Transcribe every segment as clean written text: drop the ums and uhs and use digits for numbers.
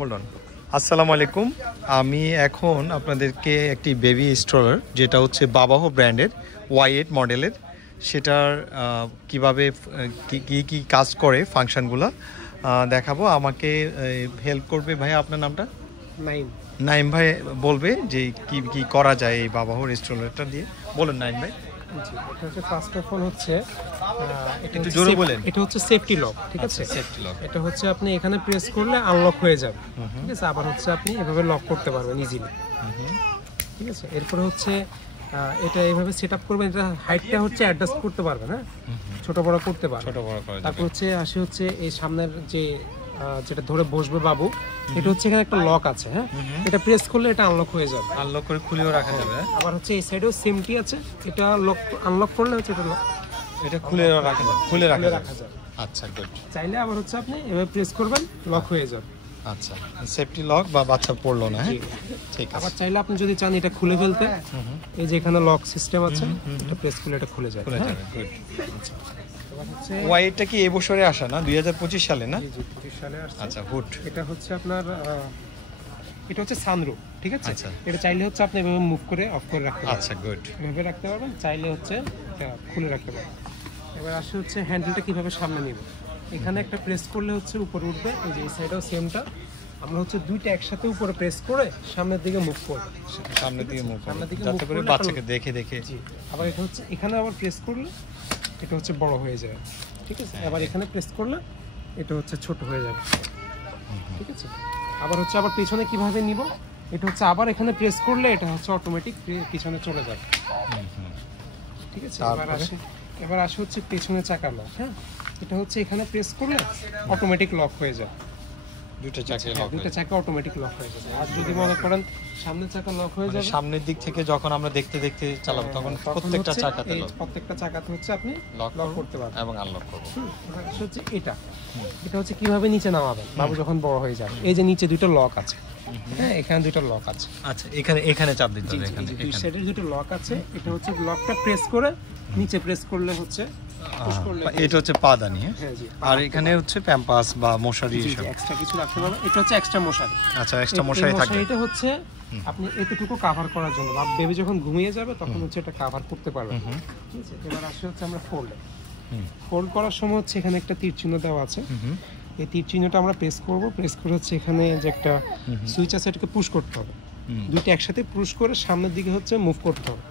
Hold on. আসসালামু আলাইকুম। আমি এখন আপনাদেরকে একটি বেবি স্ট্রলার যেটা হচ্ছে বাবাহো ব্র্যান্ডের Y8 মডেলের সেটার কিভাবে কি কাজ করে ফাংশনগুলো দেখাবো। আমাকে হেল্প করবে ভাইয়া, আপনার নামটা? নাইম ভাই বলবে যে কি করা যায় এই বাবাহোর স্ট্রলারটা দিয়ে। বলুন নাইম ভাই। এটা হচ্ছে ফার্স্ট অফ অল হচ্ছে একটু জোরে বলেন। এটা হচ্ছে সেফটি লক, ঠিক আছে? Safety lock. এটা হচ্ছে আপনি এখানে প্রেস করলে আনলক হয়ে যাবে, ঠিক আছে? আবার হচ্ছে আপনি এভাবে লক করতে পারবেন ইজিলি, ঠিক আছে? এরপরে হচ্ছে এটা এইভাবে সেট আপ করবেন। এটা হাইটটা হচ্ছে অ্যাডজাস্ট করতে পারবেন, হ্যাঁ, ছোট বড় করতে পারবেন। তারপর হচ্ছে হচ্ছে এই সামনের যে যেটা ধরে বসবে বাবু, এটা হচ্ছে এখানে একটা লক আছে, হ্যাঁ, এটা প্রেস করলে এটা আনলক হয়ে যাবে। আনলক করে খুলেও রাখা যাবে। আবার হচ্ছে এই সাইডেও সেমটি আছে, এটা লক আনলক করলে হচ্ছে এটা খুলে রাখা যাবে। আচ্ছা, গুড। চাইলে আবার হচ্ছে আপনি এভাবে প্রেস করবেন, লক হয়ে যাবে। আচ্ছা, সেফটি লক বা বাচ্চা পড়লো না, হ্যাঁ, ঠিক আছে। আবার চাইলে আপনি যদি চান এটা খুলে ফেলতে, এই যে এখানে লক সিস্টেম আছে, এটা প্রেস করলে এটা খুলে যাবে। গুড। ওয়াইটা কি এই বছরে আসা না, 2025 সালে না? জি 25 সালে আসছে। আচ্ছা, হুড। এটা হচ্ছে আপনার এটা হচ্ছে সানরুফ, ঠিক আছে? এটা চাইলে হচ্ছে আপনি এভাবে মুভ করে অফ করে রাখতে পারবেন। আচ্ছা, গুড। এভাবে রাখতে পারবেন, চাইলে হচ্ছে এটা খুলে রাখতে পারবেন। এবার আসে হচ্ছে হ্যান্ডেলটা কিভাবে সামনে নিব। এখানে একটা প্রেস করলে হচ্ছে উপরে উঠবে, এই যে এই সাইডেও সেমটা। আমরা হচ্ছে দুইটা একসাথে উপরে প্রেস করে সামনের দিকে মুভ করব, সামনের দিকে মুভ করব যাতে করে বাচ্চাকে দেখে। জি। আবার এটা হচ্ছে এখানে আবার প্রেস করলে এটা হচ্ছে বড় হয়ে যাবে, ঠিক আছে? আবার এখানে প্রেস করলে এটা হচ্ছে ছোট হয়ে যাবে, ঠিক আছে? আবার হচ্ছে আবার পেছনে কিভাবে নিব, এটা হচ্ছে আবার এখানে প্রেস করলে এটা হচ্ছে অটোমেটিক পিছনে চলে যাবে, ঠিক আছে? এবার আসে হচ্ছে পেছনে চাকা লক, হ্যাঁ, এটা হচ্ছে এখানে প্রেস করলে অটোমেটিক লক হয়ে যায়। দুটো চাকা অটোমেটিক লক হয়ে যাবে। আর যদি মনে করেন সামনের চাকা লক হয়ে যাবে, সামনের দিক থেকে যখন আমরা দেখতে চালাবো তখন প্রত্যেকটা চাকাতে হচ্ছে আপনি লক করতে পারবেন এবং আনলক করব। হচ্ছে এটা হচ্ছে কিভাবে নিচে নামাবেন বাবু যখন বড় হয়ে যাবে। এই যে নিচে দুটো লক আছে, হ্যাঁ, এখানে দুটো লক আছে। আচ্ছা, এখানে চাপ দিতে হবে। এখানে দুই সাইডে দুটো লক আছে। এটা হচ্ছে লকটা প্রেস করে নিচে প্রেস করলে হচ্ছে এটা হচ্ছে পাদানি, হ্যাঁ, আর এখানে হচ্ছে প্যাম্পাস বা মশারি এক্সট্রা কিছু রাখতে পারবেন। এটা হচ্ছে এক্সট্রা মশারি। আচ্ছা, এক্সট্রা মশারি থাকবে। এটা হচ্ছে আপনি এতটুকু কভার করার জন্য, বা বেবি যখন ঘুমিয়ে যাবে তখন হচ্ছে এটা কভার করতে পারবেন, ঠিক আছে? এবার আসে হচ্ছে আমরা ফোল্ড করার সময় হচ্ছে এখানে একটা তীর চিহ্ন দেওয়া আছে। এই তীর চিহ্নটা আমরা প্রেস করব। প্রেস করে হচ্ছে এখানে যে একটা সুইচ আছে, এটাকে পুশ করতে হবে। দুটো একসাথে পুশ করে সামনের দিকে হচ্ছে মুভ করতে হবে।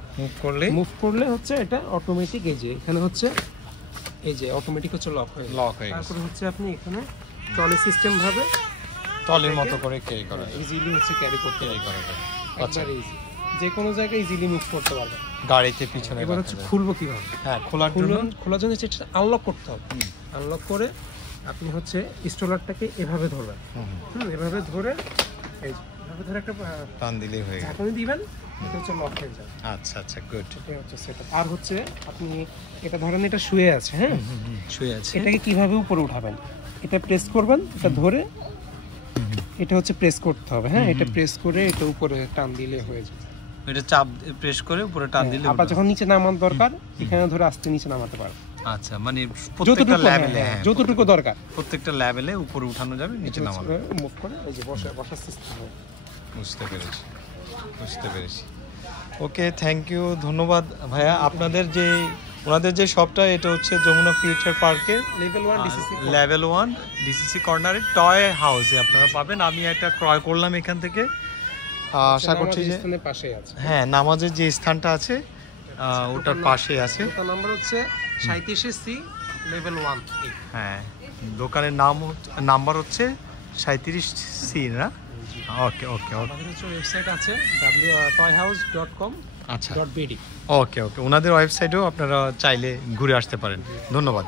মুভ করলে হচ্ছে এটা অটোমেটিক, এই যে এখানে হচ্ছে এই যে অটোমেটিক হচ্ছে লক হয়ে গেছে। তারপরে হচ্ছে আপনি এখানে ট্রলি সিস্টেম ভাবে ট্রলির মতো করে ক্যারি করা যায়, ইজিলি হচ্ছে ক্যারি করতে পারবেন। আচ্ছা, ইজি, যে কোনো জায়গায় ইজিলি মুভ করতে পারবেন গাড়িতে পিছনে। এবার হচ্ছে খুলবো কিভাবে? হ্যাঁ, খোলার জন্য সেটা আনলক করতে হবে। আনলক করে আপনি হচ্ছে স্ট্রলারটাকে এভাবে ধরবেন, এভাবে ধরে এই এভাবে ধরে একটা টান দিলেই হয়ে গেল। ঝাঁকুনি দিবেন, এটা হচ্ছে লক হয়ে যাবে। আচ্ছা, গুড। এটা হচ্ছে সেটআপ। আর হচ্ছে আপনি এটা ধরেন এটা শুয়ে আছে, হ্যাঁ, শুয়ে আছে, এটাকে কিভাবে উপরে উঠাবেন? এটা প্রেস করবেন, এটা ধরে এটা হচ্ছে প্রেস করতে হবে, হ্যাঁ, এটা প্রেস করে এটা উপরে টান দিলে হয়ে যাবে। এটা চাপ প্রেস করে উপরে টান দিলে। আবার যখন নিচে নামার দরকার, এখানে ধরে আস্তে নিচে নামাতে পারবেন। আচ্ছা, মানে প্রত্যেকটা লেভেলে, যতটুকু দরকার প্রত্যেকটা লেভেলে উপরে উঠানো যাবে, নিচে নামানো যাবে, মুভ করে এই যে বসার সিস্টেম হবে। বুঝতে পেরেছি। ওকে, থ্যাংক ইউ, ধন্যবাদ ভাইয়া। ওনাদের যে শপটা, এটা হচ্ছে যমুনা ফিউচার পার্কের লেভেল 1 ডিসিসি কর্নারের টয় হাউসে আপনারা পাবেন। আমি এটা ক্রয় করলাম এখান থেকে। আশা করছি যে হ্যাঁ, নামাজের যে স্থানটা আছে ওটার পাশে আছে। দোকান নাম্বার হচ্ছে 37C লেভেল 1। হ্যাঁ, দোকানের নাম্বার হচ্ছে 37C না? ওকে। আমাদের হচ্ছে ওয়েবসাইট আছে toyhouse.com. আচ্ছা, ওকে। ওনাদের ওয়েবসাইটেও আপনারা চাইলে ঘুরে আসতে পারেন। ধন্যবাদ।